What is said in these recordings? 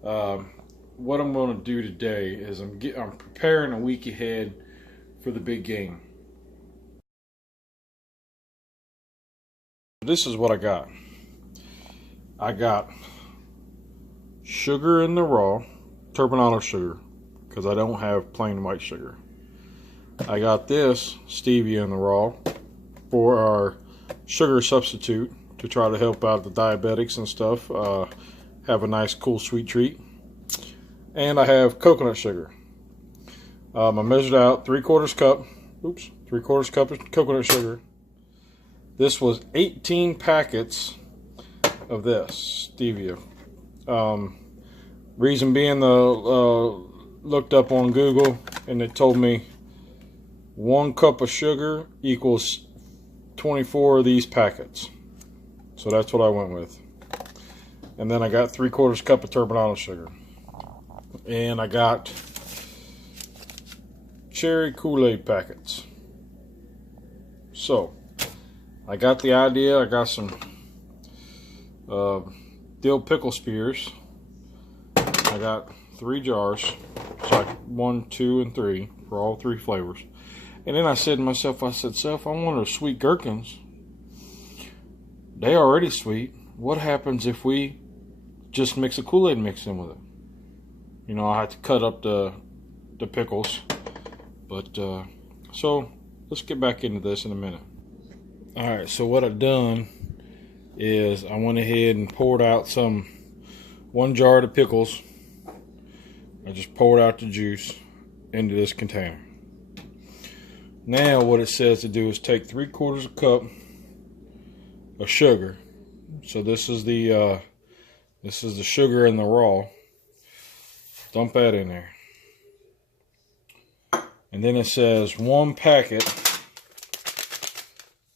What I'm going to do today is I'm preparing a week ahead for the big game. This is what I got. I got sugar in the raw, turbinado sugar, because I don't have plain white sugar. I got this stevia in the raw for our sugar substitute to try to help out the diabetics and stuff. Have a nice cool sweet treat. And I have coconut sugar. I measured out 3/4 cup. Oops, 3/4 cup of coconut sugar. This was 18 packets of this stevia. Reason being, looked up on Google and it told me 1 cup of sugar equals 24 of these packets. So that's what I went with. And then I got 3/4 cup of turbinado sugar. And I got cherry Kool-Aid packets. So I got the idea. I got some dill pickle spears. I got 3 jars. It's like 1, 2, and 3 for all 3 flavors. And then I said to myself, I wonder, sweet gherkins, they already sweet. What happens if we just mix a Kool-Aid mix in with it? You know, I had to cut up the pickles. But, so let's get back into this in a minute. Alright, so what I've done is I went ahead and poured out 1 jar of the pickles. I just poured out the juice into this container. Now what it says to do is take 3/4 cup of sugar. So this is the sugar in the raw. Dump that in there. And then it says 1 packet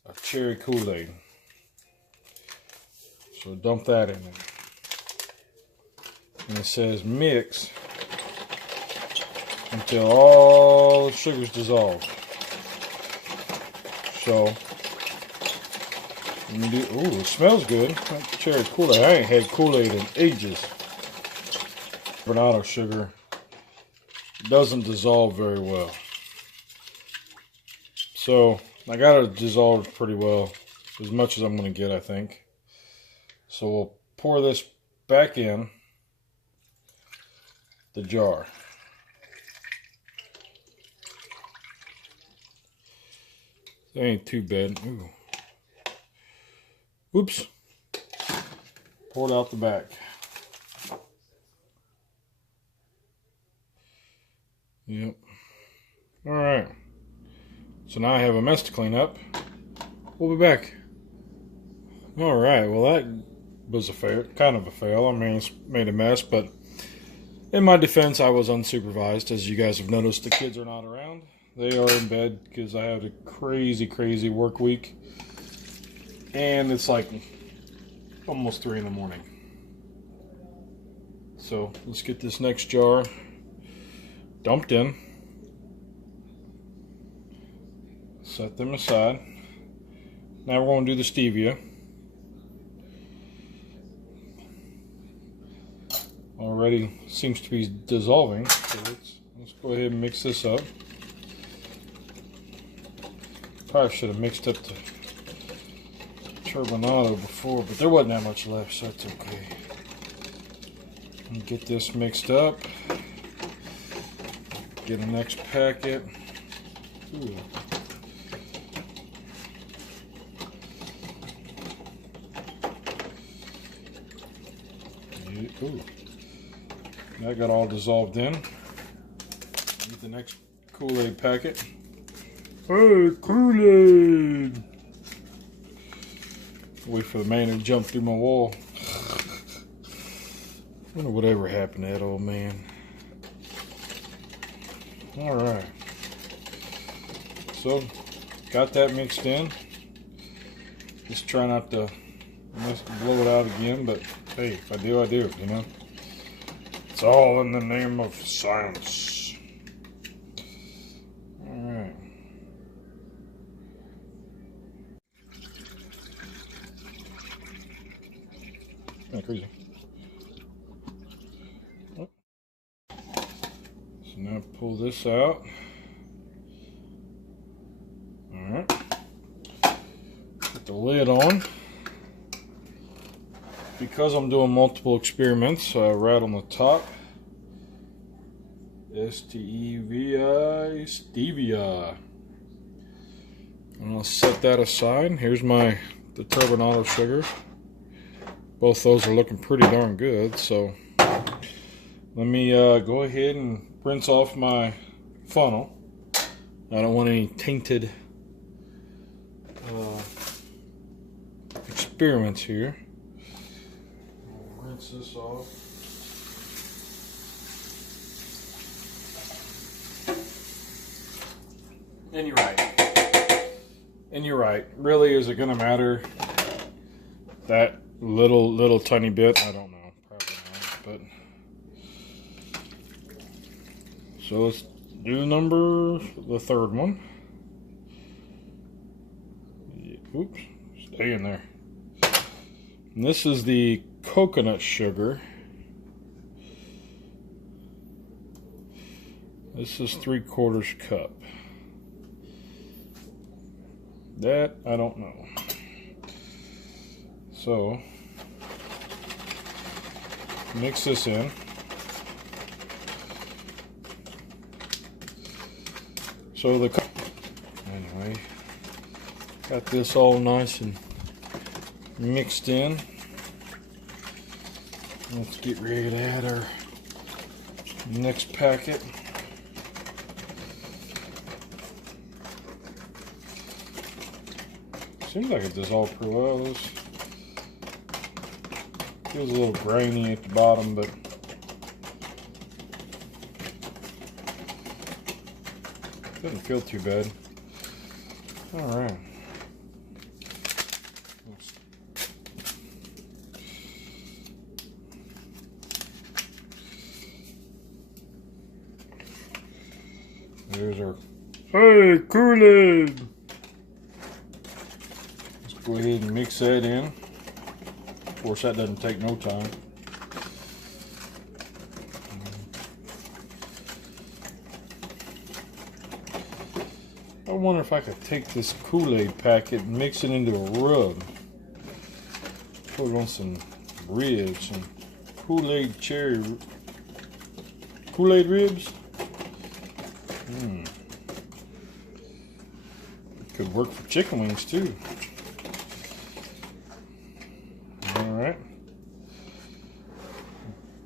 of cherry Kool-Aid. So dump that in there. And it says mix until all the sugar's dissolved. So, let me do, ooh, it smells good. Like cherry Kool-Aid. I ain't had Kool-Aid in ages. Turbinado sugar doesn't dissolve very well. So, I got it dissolved pretty well. As much as I'm going to get, I think. So, we'll pour this back in the jar. That ain't too bad. Ooh. Oops. Poured out the back. Yep. Alright. So now I have a mess to clean up. We'll be back. Alright, well that was kind of a fail. I mean, it's made a mess, but in my defense, I was unsupervised. As you guys have noticed, the kids are not around. They are in bed because I had a crazy work week. And it's like almost 3 in the morning. So let's get this next jar dumped in. Set them aside. Now we're going to do the stevia. Already seems to be dissolving. So let's go ahead and mix this up. Probably should have mixed up the turbinado before, but there wasn't that much left, so that's okay. Get this mixed up. Get the next packet. Ooh. Ooh. That got all dissolved in. Get the next Kool-Aid packet. Hey, Kool-Aid! Wait for the man who jumped through my wall. I wonder whatever happened to that old man. Alright. So, got that mixed in. Just try not to blow it out again, but hey, if I do, I do, you know? It's all in the name of science. Alright. Kind of crazy. I'll pull this out. Alright. Put the lid on. Because I'm doing multiple experiments, right on the top, Stevia, stevia. And I'll set that aside. Here's the turbinado sugar. Both those are looking pretty darn good. So let me go ahead and rinse off my funnel. I don't want any tainted experiments here. I'll rinse this off. And you're right. And you're right. Really, is it going to matter that little tiny bit? I don't know. Probably not. But so let's do the third one. Oops, stay in there. And this is the coconut sugar. This is 3/4 cup. That I don't know. So mix this in. So anyway, got this all nice and mixed in. Let's get ready to add our next packet. Seems like it dissolved pretty well. This feels a little grainy at the bottom, but doesn't feel too bad. All right. There's our Kool. Go ahead and mix that in. Of course, that doesn't take no time. I wonder if I could take this Kool-Aid packet and mix it into a rub. Put it on some ribs, some Kool-Aid ribs. Could work for chicken wings too. Alright.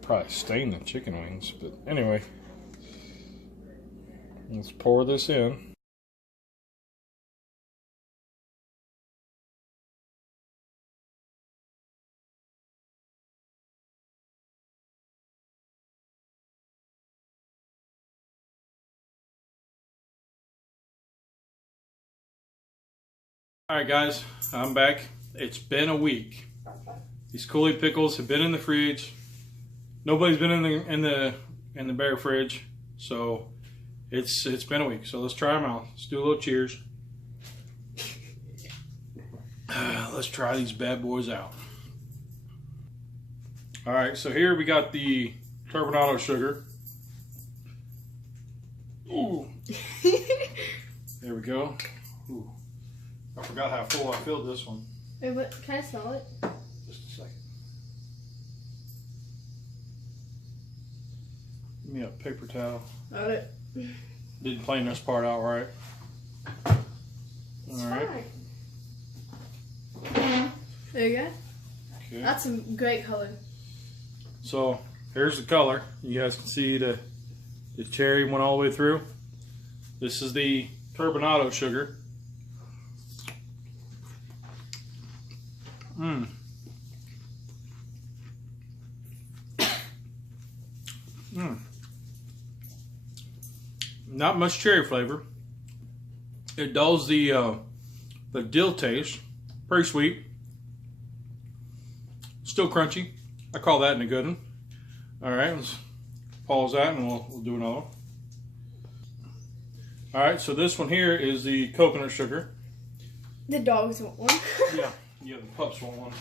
Probably stain the chicken wings, but anyway. Let's pour this in. Alright guys, I'm back. It's been a week. These Kool pickles have been in the fridge. Nobody's been in the bare fridge, so it's been a week. So let's try them out. Let's do a little cheers. Let's try these bad boys out. All right, so here we got the turbinado sugar. Ooh. There we go. Ooh. I forgot how full I filled this one. Wait, what? Can I smell it? Just a second. Give me a paper towel. Got it. Didn't plan this part out right. It's all right. Fine. There you go. Okay. That's some great color. So here's the color. You guys can see the cherry went all the way through. This is the turbinado sugar. Not much cherry flavor. It dulls the dill taste. Pretty sweet. Still crunchy. I call that in a good one. All right, let's pause that and we'll do another one. All right, so this one here is the coconut sugar. The dogs want one. Yeah, the pups want one.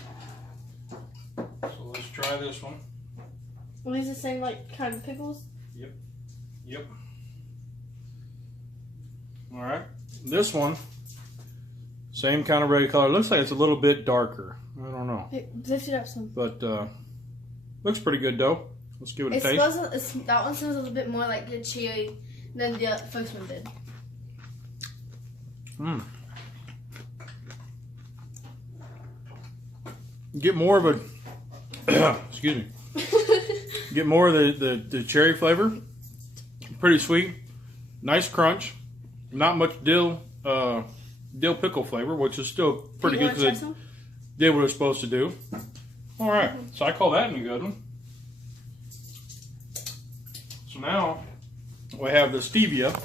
So let's try this one. Well, these the same like kind of pickles? Yep. All right, this one, same kind of red color. Looks like it's a little bit darker. I don't know. Hey, lift it up some. But looks pretty good though. Let's give it a taste. That one smells a little bit more like the chili than the first one did. Mmm. Get more of a excuse me. Get more of the cherry flavor. Pretty sweet. Nice crunch. Not much dill pickle flavor, which is still pretty good because it did what it was supposed to do. All right, so I call that a good one. So now we have the stevia.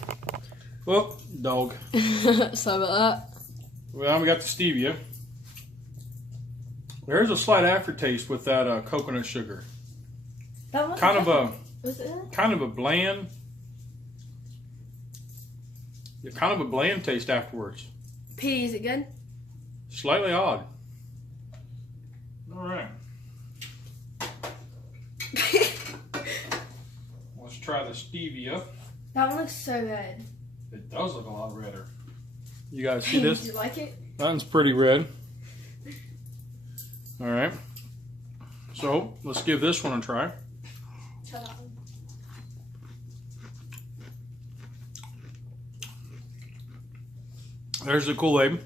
Oh, dog. Sorry about that. Well, we got the stevia. There's a slight aftertaste with that coconut sugar. That one Kind of a bland. Kind of a bland taste afterwards. P, is it good? Slightly odd. All right. Let's try the stevia. That one looks so red. It does look a lot redder. You guys see this? Do you like it? That one's pretty red. All right. So let's give this one a try. Try that one. There's the Kool-Aid.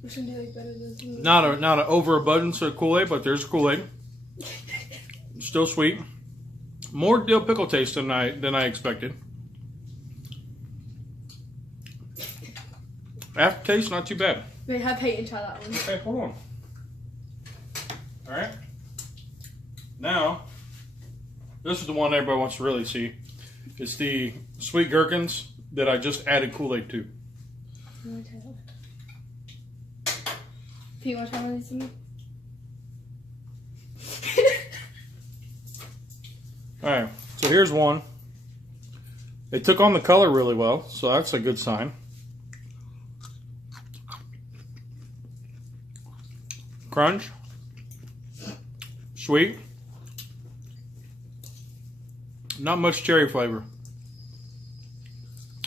Which one do you like better than? Not an overabundance of Kool-Aid, but there's Kool-Aid. Still sweet. More dill pickle taste than I expected. Aftertaste, not too bad. Wait, have Peyton try that one. Okay, hold on. All right. Now, this is the one everybody wants to really see. It's the sweet gherkins that I just added Kool-Aid to. You want to try that one? Pete, you want to try one of these with me? All right, so here's one. It took on the color really well, so that's a good sign. Crunch. Sweet. Not much cherry flavor.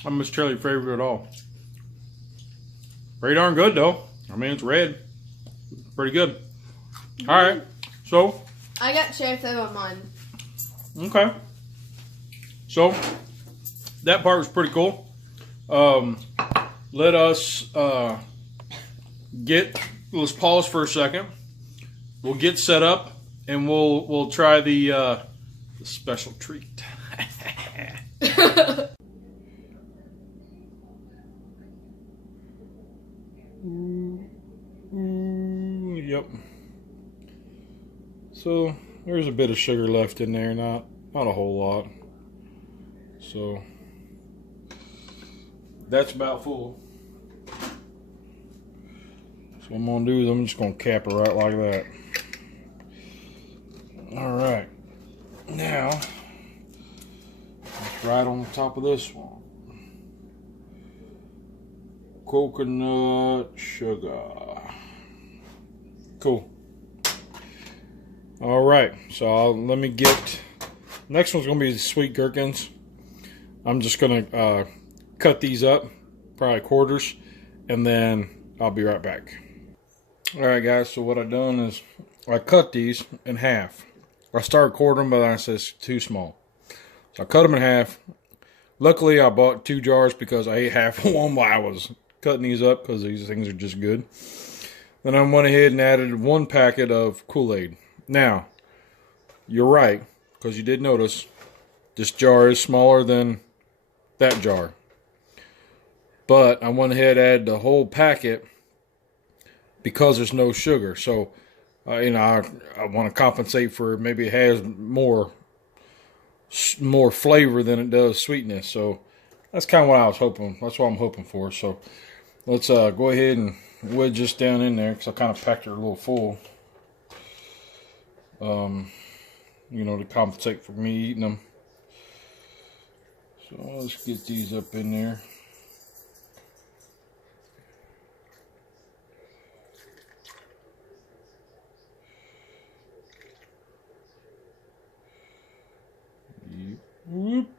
Not much cherry flavor at all. Pretty darn good though. I mean, it's red. Pretty good. All right, so. I got cherry flavor on mine. Okay. So, that part was pretty cool. Let's pause for a second. We'll get set up and we'll try the special treat. Yep. So there's a bit of sugar left in there, not a whole lot. So that's about full. So what I'm gonna do is I'm just gonna cap it right like that. All right. Now, it's right on the top of this one. Coconut sugar. Cool. All right, so let me get, next one's gonna be the sweet gherkins. I'm just gonna cut these up, probably quarters, and then I'll be right back. All right, guys, so what I've done is I cut these in half. I started quartering, but I said it's too small. So I cut them in half. Luckily, I bought 2 jars because I ate half of one while I was cutting these up because these things are just good. Then I went ahead and added 1 packet of Kool-Aid. Now, you're right, because you did notice this jar is smaller than that jar. But I went ahead and added the whole packet because there's no sugar. So, I want to compensate for maybe it has more flavor than it does sweetness. So, that's kind of what I was hoping. That's what I'm hoping for. So, let's go ahead and wedge this down in there because I kind of packed it a little full. To compensate for me eating them. So let's get these up in there. Whoop.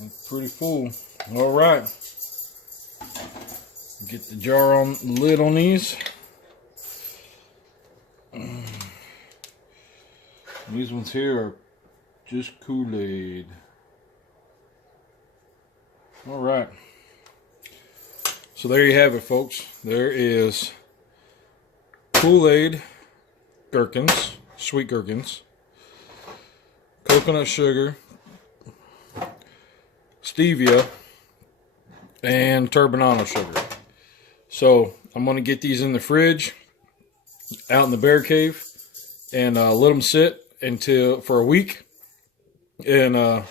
That's pretty full. All right. Get the jar on the lid on these. These ones here are just Kool-Aid. All right. So there you have it, folks. There is Kool-Aid gherkins, sweet gherkins, coconut sugar, stevia, and turbinado sugar. So I'm going to get these in the fridge out in the bear cave and let them sit for a week, and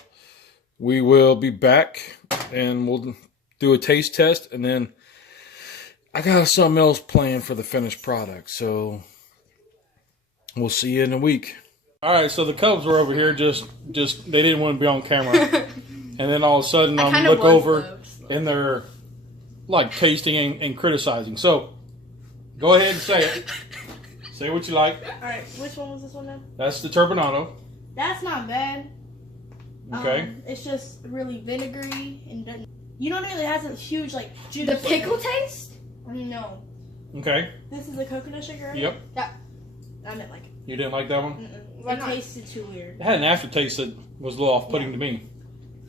we will be back and we'll do a taste test, and then I got something else planned for the finished product, so we'll see you in a week. All right, so the Cubs were over here just they didn't want to be on camera. And then all of a sudden I'm look over and they're like tasting and criticizing. So go ahead and say it. Say what you like. All right, which one was this one then? That's the turbinado. That's not bad. Okay. It's just really vinegary and doesn't. You know, it really has a huge like juice. The pickle taste? No. Okay. This is a coconut sugar. Right? Yep. That I didn't like it. You didn't like that one? It tasted too weird. It had an aftertaste that was a little off-putting to me.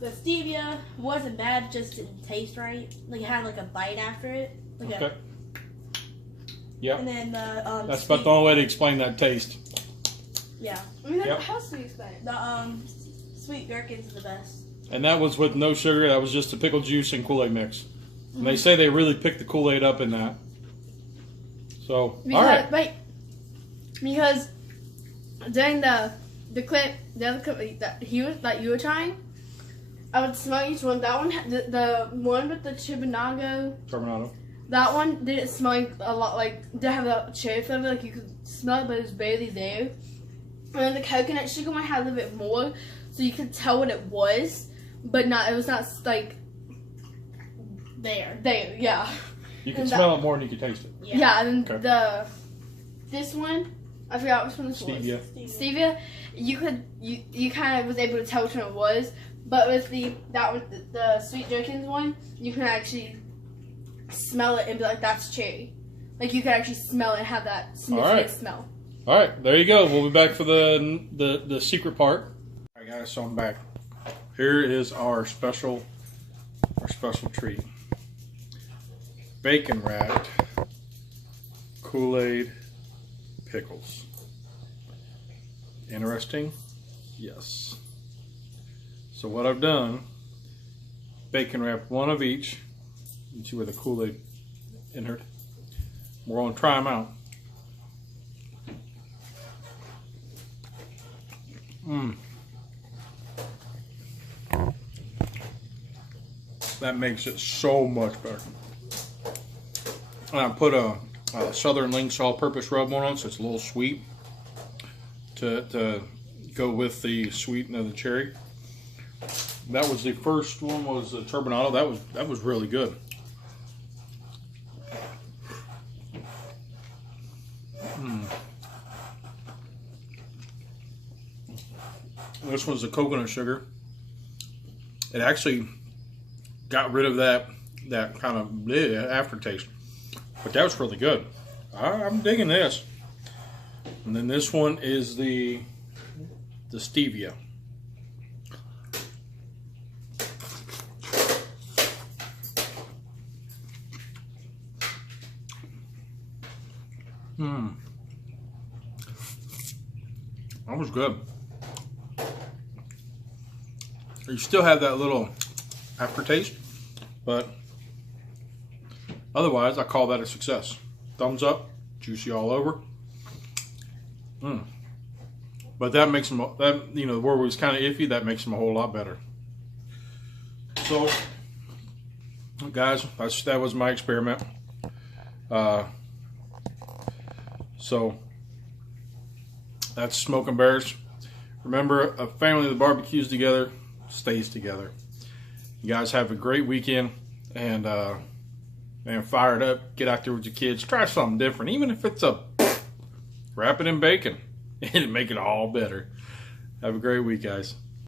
The stevia wasn't bad, just didn't taste right. Like it had like a bite after it. Like okay. Yep. And then the that's about the only way to explain that taste. Yeah. I mean, how else do you explain it? The sweet gherkins is the best. And that was with no sugar. That was just a pickle juice and Kool-Aid mix. And they say they really picked the Kool-Aid up in that. So, all right. Wait. Because during the clip, the other clip that you were trying, I would smell each one. That one, the one with the turbinado. That one didn't smell a lot like, didn't have the cherry flavor, like you could smell it, but it was barely there. And then the coconut sugar one had a little bit more, so you could tell what it was, but it was not like there, yeah. You can smell it more than you can taste it. Yeah, and then this one, I forgot which one this was. Stevia, you kind of was able to tell which one it was, but with the sweet gherkins one, you can actually smell it and be like, that's cherry. Like you can actually smell it and have that sniffy smell. All right, there you go. We'll be back for the secret part. All right, guys, so I'm back. Here is our special treat. Bacon wrapped Kool-Aid pickles. Interesting? Yes. So what I've done, bacon wrapped one of each. You see where the Kool-Aid entered. We're going to try them out. That makes it so much better. And I put a Southern Lynx all-purpose rub on it, so it's a little sweet to go with the sweet of the cherry. That was the first one, was the turbinado. That was really good. This one's the coconut sugar. It actually got rid of that kind of bleh aftertaste, but that was really good. I'm digging this. And then this one is the stevia. That was good. You still have that little aftertaste, but otherwise I call that a success. Thumbs up, juicy all over. But that makes them, the word was kind of iffy, that makes them a whole lot better. So guys, that was my experiment. So that's Smoking Bears. Remember, a family that barbecues together stays together. You guys have a great weekend, and fire it up. Get out there with your kids. Try something different, even if it's wrap it in bacon and make it all better. Have a great week, guys.